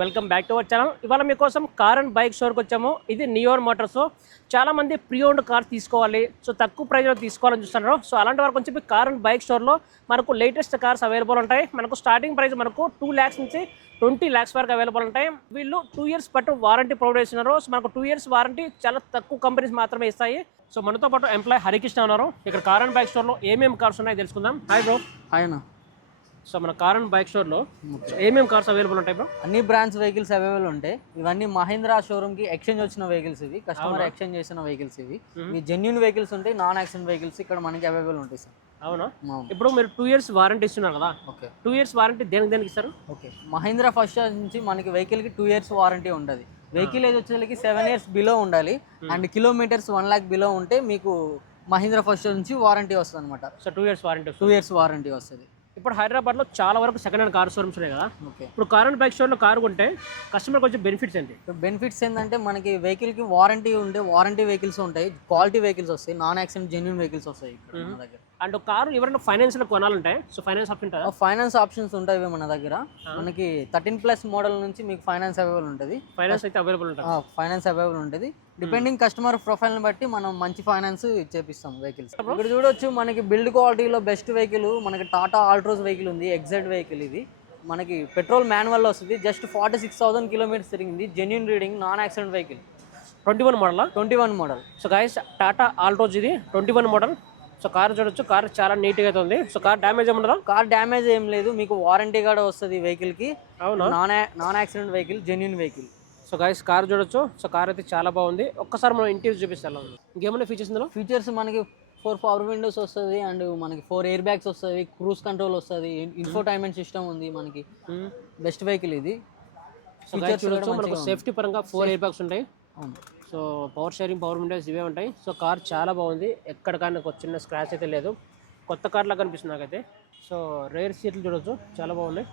Welcome back to our channel. ఇవాళ మీకోసం car and bike షోర్కి వచ్చాము. ఇది నియోర్ మోటార్స్. చాలా మంది ప్రీ ఓన్డ్ కార్ తీసుకోవాలి, సో తక్కువ ప్రైస్లో తీసుకోవాలని చూస్తున్నారు. సో అలాంటి వరకు వచ్చి కార్ అండ్ బైక్ స్టోర్లో మనకు లేటెస్ట్ కార్స్ అవైలబుల్ ఉంటాయి. మనకు స్టార్టింగ్ ప్రైస్ మనకు 2 lakhs నుంచి 20 lakhs వరకు అవైలబుల్ ఉంటాయి. వీళ్ళు 2 years పట్టు వారంటీ ప్రొవైడ్ చేస్తున్నారు. సో మనకు 2 years వారంటీ చాలా తక్కువ కంపెనీస్ మాత్రమే ఇస్తాయి. సో మనతో పాటు ఎంప్లాయ్ హరికృష్ణ ఉన్నారు. ఇక్కడ కార్ అండ్ బైక్ స్టోర్లో ఏమేమి కార్స్ ఉన్నాయో తెలుసుకుందాం. Hi bro. హాయ్ అన్న. సో మన కార్ అండ్ బైక్ స్టోర్లో ఏమేమి కార్స్ అవైలబుల్ ఉంటాయి బ్రో? అన్ని బ్రాండ్స్ వెహికల్స్ అవైలబుల్ ఉంటాయి. ఇవన్నీ మహీంద్రా షోరూమ్ కి ఎక్స్చేంజ్ వచ్చిన వెహికల్స్, ఇవి కస్టమర్ ఎక్స్చేంజ్ చేసిన వెహికల్స్. ఇవి జెన్యూన్ వెహికల్స్ ఉంటాయి, నాన్ యాక్సిడెంట్ వెహికల్స్ ఇక్కడ మనకి అవైలబుల్ ఉంటాయి సార్. అవునా? ఇప్పుడు మీరు 2 years వారంటీ ఇస్తున్నారు కదా? ఓకే. 2 years వారంటీ దేనికి ఇస్తారు? ఓకే, మహీంద్రా ఫస్ట్ నుంచి మనకి వెహికల్ కి 2 years వారంటీ ఉంటుంది. వెహికల్ ఏజ్ వచ్చేసరికి 7 years బిలో ఉండాలి అండ్ కిలోమీటర్స్ 1 lakh బిలో ఉంటే మీకు మహీంద్రా ఫస్ట్ నుంచి వారంటీ వస్తుంది అనమాట. So 2 years warranty, 2 years warranty వస్తుంది. ఇప్పుడు హైదరాబాద్లో చాలా వరకు సెకండ్ హ్యాండ్ కార్ షోరూమ్స్ ఉన్నాయి కదా. ఓకే. ఇప్పుడు కార్ అండ్ బైక్ స్టోర్లో కారు కొంటే కస్టమర్కి వచ్చే బెనిఫిట్స్ ఏంటి? బెనిఫిట్స్ ఏంటంటే మనకి వెహికల్కి వారంటీ ఉంటే వారంటీ వెహికల్స్ ఉంటాయి, క్వాలిటీ వెహికల్స్ వస్తాయి, నాన్ యాక్సిడెంట్ జెన్యూన్ వెహికల్స్ వస్తాయి ఇక్కడ మన దగ్గర. అండ్ కారు ఎవరైనా ఫైనాన్స్లో కొనాలంటే సో ఫైనాన్స్ ఆప్షన్ ఉంటుందా? ఫైనాన్స్ ఆప్షన్స్ ఉంటాయి మన దగ్గర. మనకి 13+ మోడల్ నుంచి మీకు ఫైనాన్స్ అవైలబుల్ ఉంటుంది. ఫైనాన్స్ అయితే అవైలబుల్ ఉంటుంది. ఫైనాన్స్ అవైలబుల్ ఉంటుంది. డిపెండింగ్ కస్టమర్ ప్రొఫైల్ని బట్టి మనం మంచి ఫైనాన్స్ చేపిస్తాం వెహికల్స్. ఇక్కడ చూడొచ్చు మనకి బిల్డ్ క్వాలిటీలో బెస్ట్ వెహికల్ మనకి టాటా ఆల్ట్రోస్ వెహికల్ ఉంది. ఎగ్జాక్ట్ వెహికల్ ఇది మనకి పెట్రోల్ మాన్యువల్ వస్తుంది. జస్ట్ 46,000 kilometers తిరిగింది. Genuine reading, non accident vehicle. 21 model. 21 model. So guys Tata Altroz ఇది 21 మోడల్. సో కార్ చూడొచ్చు, కార్ చాలా నీట్గా అయితే ఉంది. సో కార్ డ్యామేజ్ ఏముండదా? కార్ డ్యామేజ్ ఏం లేదు, మీకు వారంటీ కూడా వస్తుంది వెహికల్కి. అవునా? Non accident vehicle, genuine vehicle. So guys car చూడొచ్చు. సో కార్ అయితే చాలా బాగుంది. ఒక్కసారి మనం ఇంటీరియర్ చూపిస్తాం. ఇంకేమైనా ఫీచర్స్ ఇందులో? ఫీచర్స్ మనకి 4 పవర్ విండోస్ వస్తుంది అండ్ మనకి 4 ఎయిర్ బ్యాగ్స్ వస్తుంది, క్రూజ్ కంట్రోల్ వస్తుంది, ఇన్ఫోటైన్మెంట్ సిస్టమ్ ఉంది మనకి. బెస్ట్ వెహికల్ ఇది. మనకు సేఫ్టీ పరంగా 4 ఎయిర్ బ్యాగ్స్ ఉంటాయి. అవును. So power sharing, power Windows ఇవే ఉంటాయి. సో కార్ చాలా బాగుంది, ఎక్కడికైనా ఒక చిన్న స్క్రాచ్ అయితే లేదు. కొత్త కార్లా కనిపిస్తుంది నాకైతే. సో రేర్ సీట్లు చూడొచ్చు, చాలా బాగున్నాయి.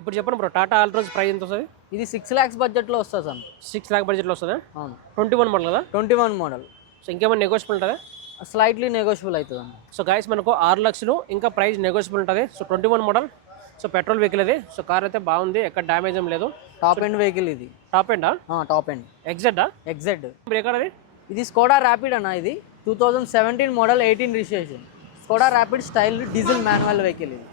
ఇప్పుడు చెప్పండి బ్రో, టాటా ఆల్ట్రోస్ ప్రైస్ ఎంత వస్తుంది? ఇది 6 lakhs బడ్జెట్లో వస్తుంది సార్. 6 lakh బడ్జెట్లో వస్తుందా? అవును. 21 మోడల్ కదా? 21 మోడల్. సో ఇంకేమైనా నెగోషియబుల్ ఉంటుందా? స్లైట్లీ నెగోషియబుల్ అవుతుంది. సో గాయస్ మనకు 6 lakhs ఇంకా ప్రైస్ నెగోషియబుల్ ఉంటుంది. So 21 model. So petrol vehicle ఇది. సో కార్ అయితే బాగుంది, ఎక్కడ డ్యామేజ్ ఏం లేదు. టాప్ ఎండ్ వెహికల్ ఇది. టాప్ ఎండా? Top end. ఎగ్జెడ్డా? ఎగ్జెడ్. బ్రేకర్ అది? ఇది స్కోడా ర్యాపిడ్ అన్న. ఇది 2017 model, 18 registration. Skoda Rapid style diesel manual vehicle ఇది.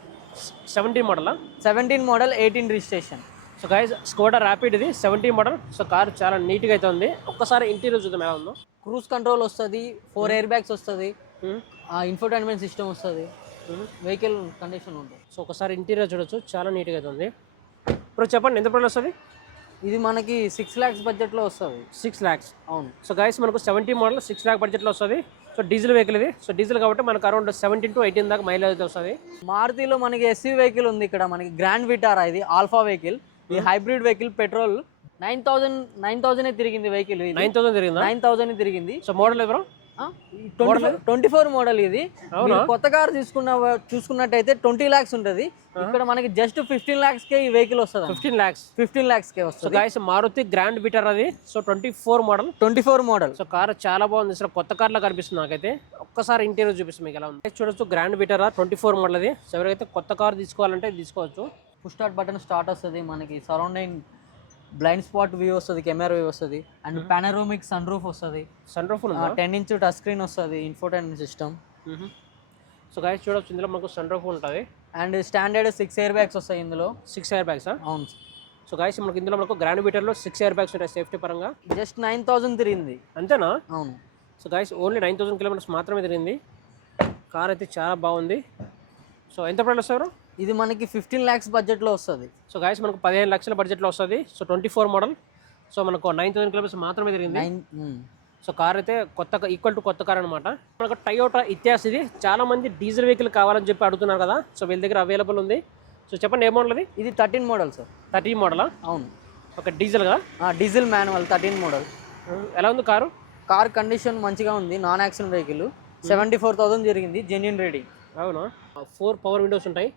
17 మోడలా? 17 model, 18 registration. So guys Skoda rapid ఇది 17 మోడల్. సో కార్ చాలా నీట్గా అయితే ఉంది. ఒక్కసారి ఇంటీరియర్ చూద్దాం ఎలా ఉందో. క్రూజ్ కంట్రోల్ వస్తుంది, 4 ఎయిర్ బ్యాగ్స్ వస్తుంది, ఇన్ఫోటైన్మెంట్ సిస్టమ్ వస్తుంది, వెహికల్ కండిషన్ ఉంటుంది. సో ఒకసారి ఇంటీరియర్ చూడొచ్చు, చాలా నీట్గా అయితే ఉంది. ఇప్పుడు చెప్పండి ఎంత ప్రైస్ వస్తుంది? ఇది మనకి 6 lakhs బడ్జెట్లో వస్తుంది. 6 lakhs. అవును. సో గైస్ మనకు 17 మోడల్ 6 lakh బడ్జెట్లో వస్తుంది. సో డీజిల్ వెహికల్ ఇది. సో డీజిల్ కాబట్టి మనకు అరౌండ్ 17 to 18 దాకా మైలేజ్ అయితే వస్తుంది. మారుతిలో మనకి ఎస్యూ వెహికల్ ఉంది ఇక్కడ మనకి, గ్రాండ్ విటారా. ఇది ఆల్ఫా వెహికల్, ఇది హైబ్రిడ్ వెహికల్, పెట్రోల్. 9,000 తిరిగింది వెహికల్. 9,000 తిరిగిందా? 9,000 తిరిగింది. సో మోడల్ ఎవరు? 24 మోడల్ ఇది. కొత్త కార్ చూసుకున్నట్టయితే 20 lakhs ఉంటుంది. ఇక్కడ మనకి జస్ట్ 15 lakhs కే ఈ వెహికల్ వస్తుంది. 15 lakhs కే వస్తుంది. గైస్ మారుతి గ్రాండ్ విటార్ అది. So 24 model. సో కార్ చాలా బాగుంది, అసలు కొత్త కార్ లా కనిపిస్తుంది నాకైతే. ఒక్కసారి ఇంటీరియర్ చూపిస్తుంది మీకు ఎలా ఉంది చూడొచ్చు. గ్రాండ్ విటారా 24 మోడల్ అది. సో ఎవరైతే కొత్త కార్ తీసుకోవాలంటే తీసుకోవచ్చు. పుష్ స్టార్ట్ బటన్ స్టార్ట్ వస్తుంది మనకి. సరౌండింగ్ బ్లైండ్ స్పాట్ వ్యూ వస్తుంది, కెమెరా వ్యూ వస్తుంది అండ్ పానరోమిక్ సన్ రూఫ్ వస్తుంది. 10-inch టచ్ స్క్రీన్ వస్తుంది, ఇన్ఫోటైన్మెంట్ సిస్టమ్. సో గైస్ చూడొచ్చు, ఇందులో మనకు సన్ రూఫ్ ఉంటుంది అండ్ స్టాండర్డ్ 6 ఎయిర్ బ్యాగ్స్ వస్తాయి ఇందులో. 6 ఎయిర్ బ్యాగ్స్? అవును. సో గైస్ మనకు ఇందులో మనకు గ్రాండ్ విటార్లో 6 ఎయిర్ బ్యాగ్స్ ఉంటాయి సేఫ్టీ పరంగా. జస్ట్ 9,000 తిరిగింది. అంతేనా? అవును. సో గైస్ ఓన్లీ 9,000 kilometers మాత్రమే తిరిగింది. కార్ అయితే చాలా బాగుంది. సో ఎంత ప్రైస్ వస్తారు? ఇది మనకి 15 lakhs బడ్జెట్లో వస్తుంది. సో గైస్ మనకు 15 లక్షల బడ్జెట్లో వస్తుంది. So 24 model. సో మనకు 9,000 kilometers మాత్రమే తిరిగింది. సో కార్ అయితే ఈక్వల్ టు కొత్త కార్ అనమాట. మనకు టయోటా ఇతిహాస్ ఇది. చాలా మంది డీజిల్ వెహికల్ కావాలని చెప్పి అడుగుతున్నారు కదా. సో వీళ్ళ దగ్గర అవైలబుల్ ఉంది. సో చెప్పండి ఏ మోడల్ అది? ఇది 13 మోడల్ సార్. 13 మోడలా? అవును. ఒక డీజిల్ కదా? Diesel manual 13 model. ఎలా ఉంది కారు? కార్ కండిషన్ మంచిగా ఉంది, నాన్ యాక్సిడెంట్ వెహికల్. 74,000 జరిగింది, జెన్యూన్ రీడింగ్. అవునా? 4 పవర్ విండోస్ ఉంటాయి.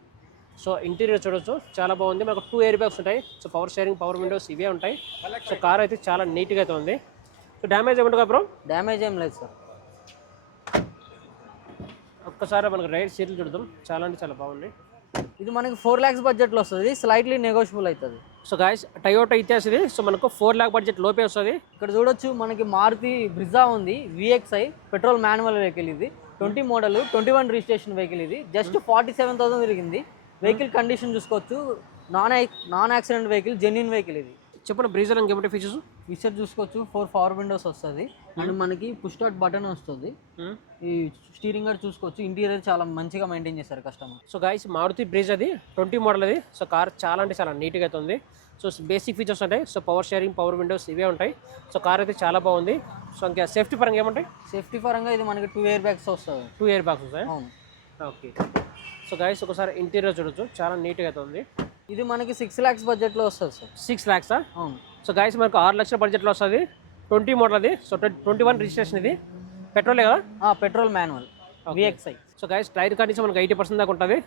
సో ఇంటీరియర్ చూడొచ్చు, చాలా బాగుంది. మనకు 2 ఎయిర్ బ్యాగ్స్ ఉంటాయి. So power sharing, power Windows ఇవే ఉంటాయి. సో కార్ అయితే చాలా నీట్గా అయితే ఉంది. సో డ్యామేజ్ ఏముంటుంది బ్రో? డ్యామేజ్ ఏం లేదు సార్. ఒక్కసారి మనకు రైట్ సీట్లు చూడదాం, చాలా అంటే చాలా బాగున్నాయి. ఇది మనకి 4 lakhs బడ్జెట్లో వస్తుంది, స్లైట్లీ నెగోషియబుల్ అవుతుంది. సో గాయస్ టయోటా ఇతిహాస్ ఇది. సో మనకు 4 lakh బడ్జెట్ లోపే వస్తుంది. ఇక్కడ చూడొచ్చు మనకి మారుతి బ్రిజా ఉంది, VXI పెట్రోల్ మాన్యువల్ వెహికల్ ఇది. 20 మోడల్, 21 రిజిస్ట్రేషన్ వెహికల్ ఇది. జస్ట్ 47,000 తిరిగింది. వెహికల్ కండిషన్ చూసుకోవచ్చు, non accident vehicle, genuine vehicle ఇది. చెప్పండి బ్రీజర్ ఇంకేమంటే ఫీచర్స్? ఫీచర్ చూసుకోవచ్చు, 4 పవర్ విండోస్ వస్తుంది అండ్ మనకి పుష్ స్టార్ట్ బటన్ వస్తుంది. ఈ స్టీరింగ్ గార్డ్ చూసుకోవచ్చు, ఇంటీరియర్ చాలా మంచిగా మెయింటైన్ చేశారు customer. So guys Maruti Brezza అది 20 మోడల్ అది. సో కార్ చాలా అంటే చాలా నీట్గా అయితే ఉంది. సో బేసిక్ ఫీచర్స్ ఉంటాయి. So power sharing, power Windows ఇవే ఉంటాయి. సో కార్ అయితే చాలా బాగుంది. సో ఇంకా సేఫ్టీ పరంగా ఏమంటాయి? సేఫ్టీ పరంగా ఇది మనకి 2 ఎయిర్ బ్యాగ్స్ వస్తుంది. 2 ఎయిర్ బ్యాగ్స్ వస్తాయి. అవును. ఓకే. సో గాయస్ ఒకసారి ఇంటీరియర్ చూడొచ్చు, చాలా నీట్గా అయితే ఉంది. ఇది మనకి 6 lakhs బడ్జెట్లో వస్తుంది సార్. 6 lakhs. అవును. సో గాయస్ మనకు 6 లక్షల బడ్జెట్లో వస్తుంది. 20 మోడల్ అది. సో 21 రిజిస్ట్రేషన్ ఇది. పెట్రోలే కదా? Petrol manual VXI. So guys tyre condition మనకు 80% దాకా ఉంటుంది.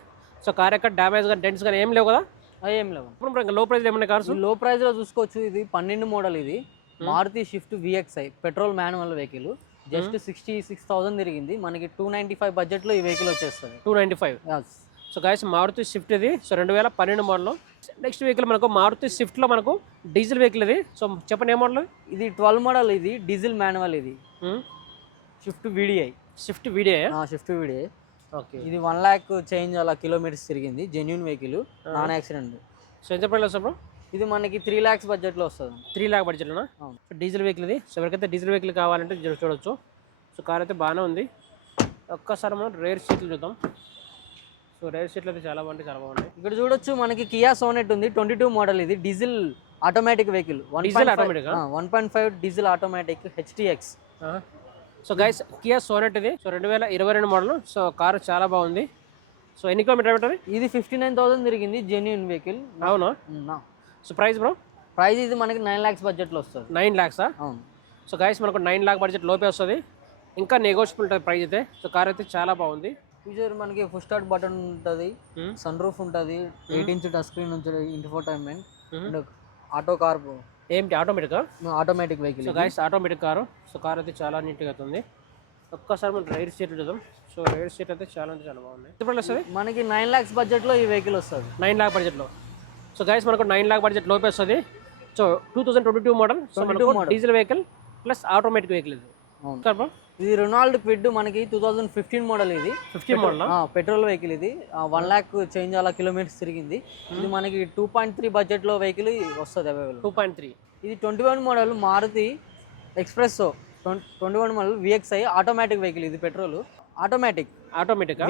సో కార్ ఎక్కడ డ్యామేజ్ కానీ డెంట్స్ కానీ ఏం లేవు కదా? ఏం లేవు. ఇప్పుడు ఇంకా లో ప్రైస్ ఏమన్నా కార్స్? లో ప్రైస్లో చూసుకోవచ్చు. ఇది 12 మోడల్ ఇది, Maruti Swift VXI petrol manual vehicle. Just 66,000 తిరిగింది. మనకి 295 బడ్జెట్లో ఈ వెహికల్ వచ్చేస్తుంది. 295. సో గాయస్ మారుతి స్విఫ్ట్ ఇది. So 2012 model. నెక్స్ట్ వెహికల్ మనకు మారుతి స్విఫ్ట్లో మనకు డీజిల్ వెహికల్ ఇది. సో చెప్పండి ఏ మోడల్? ఇది 12 మోడల్ ఇది, డీజిల్ మాన్యువల్ ఇది. Swift VDI. Swift VDI. Swift VDI. Okay. ఇది 1 lakh చేంజ్ అలా కిలోమీటర్స్ తిరిగింది. Genuine vehicle, non accident. So ఎంత ప్రైస్ వస్తుంది బ్రో? ఇది మనకి 3 lakhs బడ్జెట్లో వస్తుంది. 3 lakh బడ్జెట్లోనా? సో డీజిల్ వెహికల్ ఇది. సో ఎవరికైతే డీజిల్ వెహికల్ కావాలంటే చూడొచ్చు. సో కార్ అయితే బాగానే ఉంది. ఒక్కసారి మనం రేర్ సీట్లు చూద్దాం. సో రేర్ సీట్లు అయితే చాలా బాగుంటాయి. ఇక్కడ చూడొచ్చు మనకి కియా సోనెట్ ఉంది, 22 మోడల్ ఇది. Diesel automatic vehicle. 1.5 diesel automatic HTX. So guys Kia Sonet ఇది. So 2022 model. సో కారు చాలా బాగుంది. సో ఎన్ని కిలోమీటర్ ఉంటుంది? ఇది 59,000 తిరిగింది, జెన్యున్ వెహికల్. అవునా? So price bro? ప్రైస్ ఇది మనకి 9 lakhs బడ్జెట్లో వస్తుంది. 9 lakhs. అవును. సో గైస్ మనకు 9 lakh బడ్జెట్ లోపే వస్తుంది. ఇంకా నెగోషియబుల్ ఉంటుంది ప్రైస్ అయితే. సో కార్ అయితే చాలా బాగుంది. ఫీచర్ మనకి పుష్ స్టార్ట్ బటన్ ఉంటుంది, సన్ రూఫ్ ఉంటుంది, 8-inch టచ్ స్క్రీన్ ఉంటుంది, ఇన్ఫోటైన్మెంట్ అండ్ ఆటో కార్. ఏంటి ఆటోమేటిక్గా? Automatic vehicle. So guys automatic car. So car అయితే చాలా నీట్గా అవుతుంది. ఒక్కసారి మనం రైడ్ సీట్లు చూద్దాం. సో రైడ్ సీట్ అయితే చాలా బాగుంది. ఎప్పుడు వస్తుంది? మనకి 9 lakhs బడ్జెట్లో ఈ వెహికల్ వస్తుంది. 9 lakh బడ్జెట్లో. సో గైస్ మనకు 9 lakh బడ్జెట్ లోపే వస్తుంది. So 2022 model. సో మనకు diesel vehicle plus automatic vehicle ఇది. అవును. ఇది రొనాల్డ్ క్విడ్ మనకి 2015 మోడల్ ఇది. 15 మోడల్ పెట్రోల్ వెహికల్ ఇది. 1 lakh చేంజ్ అలా కిలోమీటర్స్ తిరిగింది. ఇది మనకి 2.3 బడ్జెట్లో వెహికల్ వస్తుంది అవైలబుల్. 2.3. ఇది 21 model Maruti S Presso 21 model VXI automatic vehicle. ఇది petrol automatic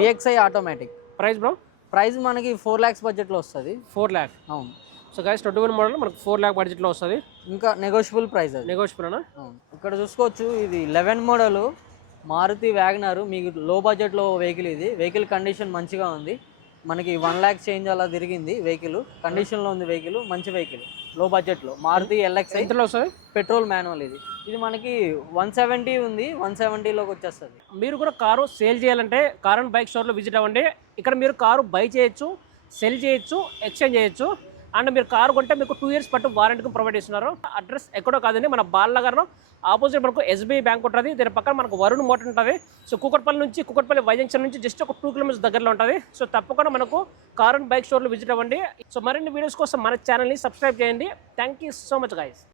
VXI automatic. Price bro? Price మనకి 4 lakhs బడ్జెట్లో వస్తుంది. 4 lakh. అవును. సో గైస్ 21 మోడల్ మనకు 4 lakh బడ్జెట్లో వస్తుంది. ఇంకా నెగోషియబుల్ ప్రైస్ అది. నెగోషియబుల్ అన్న? ఇక్కడ చూసుకోవచ్చు ఇది 11 మోడల్ మారుతి వ్యాగనర్. మీకు లో బడ్జెట్లో వెహికల్ ఇది. వెహికల్ కండిషన్ మంచిగా ఉంది. మనకి 1 lakh చేంజ్ అలా తిరిగింది. వెహికల్ కండిషన్లో ఉంది. వెహికల్ మంచి వెహికల్ లో బడ్జెట్లో మారుతి LXI. ఎంతలో వస్తుంది? పెట్రోల్ మాన్యువల్ ఇది. ఇది మనకి 170 ఉంది, 170లోకి వచ్చేస్తుంది. మీరు కూడా కారు సేల్ చేయాలంటే కార్ అండ్ బైక్ స్టోర్లో విజిట్ అవ్వండి. ఇక్కడ మీరు కారు బై చేయొచ్చు, సెల్ చేయొచ్చు, ఎక్స్చేంజ్ చేయొచ్చు. అండ్ మీరు కారు కొంటే మీకు 2 years పట్టు వారంటీకి ప్రొవైడ్ చేస్తున్నారు. అడ్రస్ ఎక్కడో కాదండి, మన బాలనగర్లో ఆపోజిట్ మనకు SBI బ్యాంక్ ఉంటుంది. దీని పక్కన మనకు వరుణ్ మోటార్ ఉంటుంది. సో కూకట్పల్లి వై జంక్షన్ నుంచి జస్ట్ ఒక 2 kilometers దగ్గరలో ఉంటుంది. సో తప్పకుండా మనకు కార్ అండ్ బైక్ స్టోర్లో విజిట్ అవ్వండి. సో మరిన్ని వీడియోస్ కోసం మన ఛానల్ని సబ్స్క్రైబ్ చేయండి. Thank you so much guys.